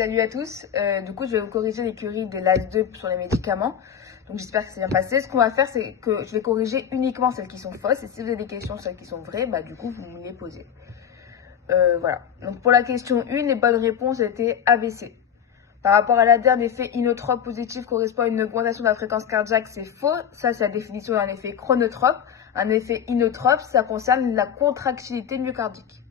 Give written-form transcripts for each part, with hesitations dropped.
Salut à tous, du coup je vais vous corriger l'écurie de l'AS2 sur les médicaments. Donc j'espère que c'est bien passé. Ce qu'on va faire, c'est que je vais corriger uniquement celles qui sont fausses. Et si vous avez des questions sur celles qui sont vraies, bah du coup vous me les posez. Voilà. Donc pour la question 1, les bonnes réponses étaient ABC. Par rapport à l'ADER, l'effet inotrope positif correspond à une augmentation de la fréquence cardiaque, c'est faux. Ça, c'est la définition d'un effet chronotrope. Un effet inotrope, ça concerne la contractilité myocardique.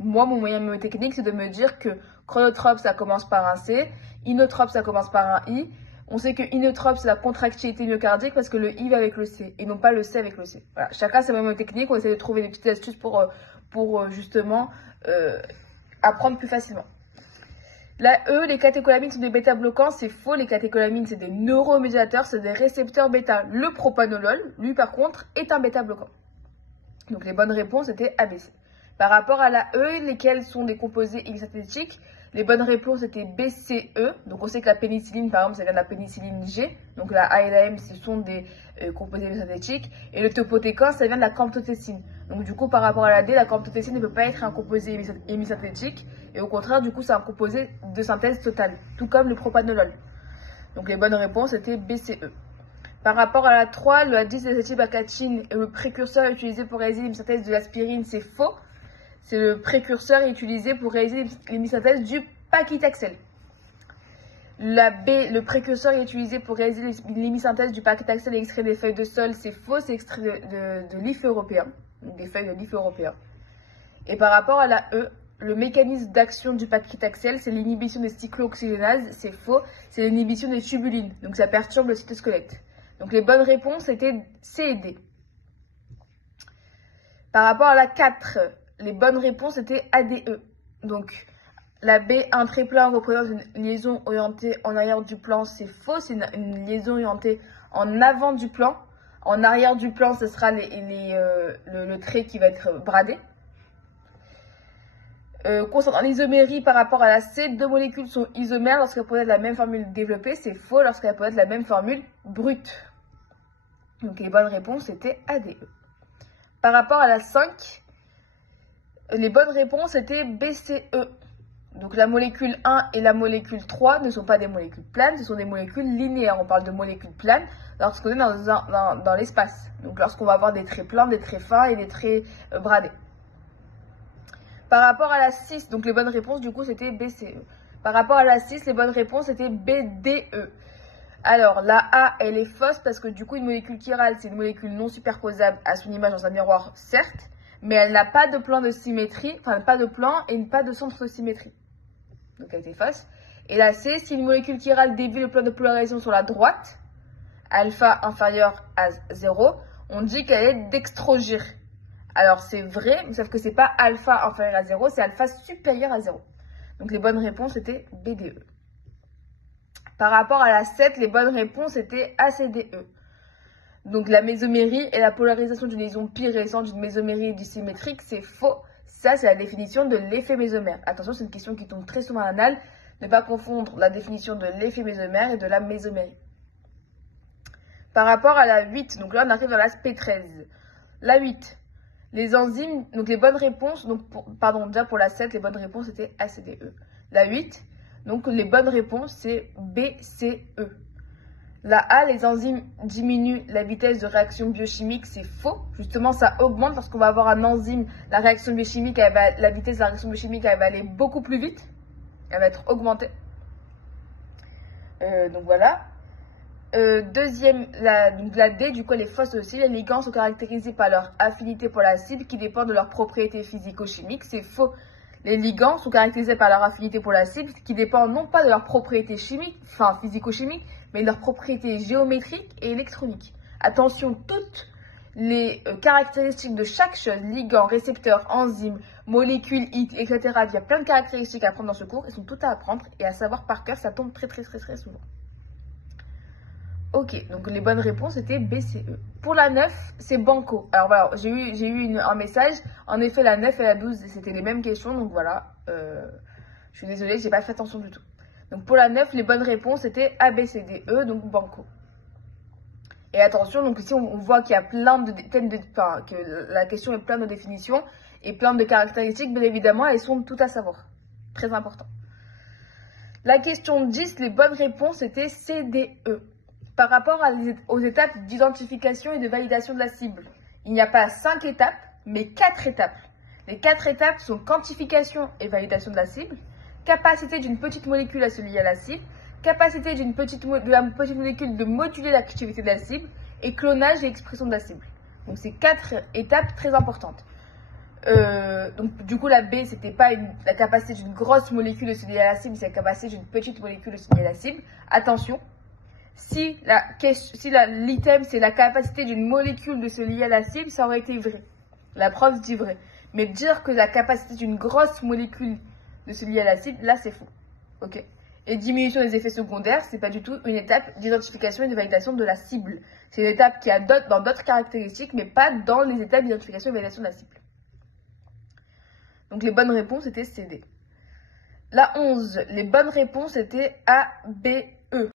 Moi, mon moyen mnémotechnique, c'est de me dire que chronotrope, ça commence par un C, inotrope, ça commence par un I. On sait que inotrope, c'est la contractilité myocardique parce que le I va avec le C et non pas le C avec le C. Voilà. Chacun sa mnémotechnique, on essaie de trouver des petites astuces pour justement apprendre plus facilement. La E, les catécholamines sont des bêta-bloquants, c'est faux. Les catécholamines, c'est des neuromédiateurs, c'est des récepteurs bêta. Le propanolol, lui, par contre, est un bêta-bloquant. Donc les bonnes réponses étaient ABC. Par rapport à la E, lesquels sont des composés hémisynthétiques, les bonnes réponses étaient B, C, E. Donc on sait que la pénicilline, par exemple, ça vient de la pénicilline G. Donc la A et la M, ce sont des composés hémisynthétiques. Et le topotécan, ça vient de la camptothecine. Donc du coup, par rapport à la D, la camptothecine ne peut pas être un composé hémisynthétique. Et au contraire, du coup, c'est un composé de synthèse totale, tout comme le propanolol. Donc les bonnes réponses étaient B, C, E. Par rapport à la 3, le 10-acétylbacatine est le précurseur utilisé pour réaliser l'hémisynthèse de l'aspirine, c'est faux. C'est le précurseur utilisé pour réaliser l'hémisynthèse du paclitaxel. La B, le précurseur est utilisé pour réaliser l'hémisynthèse du paclitaxel et extrait des feuilles de sol, c'est faux, c'est extrait de l'if européen, des feuilles de l'if européen. Et par rapport à la E, le mécanisme d'action du paclitaxel, c'est l'inhibition des cyclooxygénases, c'est faux, c'est l'inhibition des tubulines, donc ça perturbe le cytosquelette. Donc les bonnes réponses étaient C et D. Par rapport à la 4, les bonnes réponses étaient ADE. Donc, la B, un trait-plan représente une liaison orientée en arrière du plan, c'est faux. C'est une liaison orientée en avant du plan. En arrière du plan, ce sera le trait qui va être bradé. Concernant l'isomérie par rapport à la C, deux molécules sont isomères lorsqu'elles possèdent la même formule développée. C'est faux lorsqu'elles possèdent la même formule brute. Donc, les bonnes réponses étaient ADE. Par rapport à la 5, les bonnes réponses étaient BCE. Donc la molécule 1 et la molécule 3 ne sont pas des molécules planes, ce sont des molécules linéaires. On parle de molécules planes lorsqu'on est dans l'espace. Donc lorsqu'on va avoir des traits plans, des traits fins et des traits bradés. Par rapport à la 6, donc les bonnes réponses du coup c'était BCE. Par rapport à la 6, les bonnes réponses étaient BDE. Alors la A elle est fausse parce que du coup une molécule chirale c'est une molécule non superposable à son image dans un miroir certes, mais elle n'a pas de plan de symétrie, enfin pas de plan et pas de centre de symétrie. Donc elle était fausse. Et la C, si une molécule chirale dévie le plan de polarisation sur la droite, alpha inférieur à 0, on dit qu'elle est dextrogire. Alors c'est vrai, mais sauf que c'est pas alpha inférieur à 0, c'est alpha supérieur à 0. Donc les bonnes réponses étaient BDE. Par rapport à la 7, les bonnes réponses étaient ACDE. Donc la mésomérie et la polarisation d'une liaison pi récente d'une mésomérie dissymétrique, c'est faux. Ça, c'est la définition de l'effet mésomère. Attention, c'est une question qui tombe très souvent à l'anal. Ne pas confondre la définition de l'effet mésomère et de la mésomérie. Par rapport à la 8, donc là on arrive dans l'aspect 13. La 8, les enzymes, donc les bonnes réponses, déjà pour la 7, les bonnes réponses étaient ACDE. La 8, donc les bonnes réponses c'est BCE. La A, les enzymes diminuent la vitesse de réaction biochimique, c'est faux. Justement, ça augmente parce qu'on va avoir un enzyme, la réaction biochimique, la vitesse de la réaction biochimique, elle va aller beaucoup plus vite. Elle va être augmentée. Donc voilà. Deuxième, la D, du coup, elle est fausse aussi. Les ligands sont caractérisés par leur affinité pour la cible qui dépend de leurs propriétés physico-chimiques. C'est faux. Les ligands sont caractérisés par leur affinité pour la cible qui dépend non pas de leurs propriétés chimiques, enfin physico-chimiques, mais de leurs propriétés géométriques et électroniques. Attention, toutes les caractéristiques de chaque chose, ligand, récepteur, enzyme, molécule, hit, etc. Il y a plein de caractéristiques à apprendre dans ce cours, elles sont toutes à apprendre et à savoir par cœur, ça tombe très souvent. Ok, donc les bonnes réponses étaient BCE. Pour la 9, c'est banco. Alors voilà, j'ai eu un message. En effet, la 9 et la 12, c'était les mêmes questions. Donc voilà, je suis désolée, j'ai pas fait attention du tout. Donc pour la 9, les bonnes réponses étaient A, B, C, D, E, donc banco. Et attention, donc ici on voit qu'il y a plein que la question est pleine de définitions et plein de caractéristiques. Bien évidemment, elles sont toutes à savoir. Très important. La question 10, les bonnes réponses étaient C, D, E. Par rapport aux étapes d'identification et de validation de la cible, il n'y a pas 5 étapes, mais 4 étapes. Les 4 étapes sont quantification et validation de la cible, capacité d'une petite molécule à se lier à la cible, capacité de la petite molécule de moduler l'activité de la cible, et clonage et expression de la cible. Donc c'est 4 étapes très importantes. Donc du coup la B, c'était pas la capacité d'une grosse molécule de se lier à la cible, c'est la capacité d'une petite molécule de se lier à la cible. Attention, si l'item c'est la capacité d'une molécule de se lier à la cible, ça aurait été vrai. La preuve dit vrai. Mais dire que la capacité d'une grosse molécule de se lier à la cible, là c'est faux. Ok. Et diminution des effets secondaires, c'est pas du tout une étape d'identification et de validation de la cible. C'est une étape qui a dans d'autres caractéristiques, mais pas dans les étapes d'identification et de validation de la cible. Donc les bonnes réponses étaient C, D. La 11, les bonnes réponses étaient A, B, E.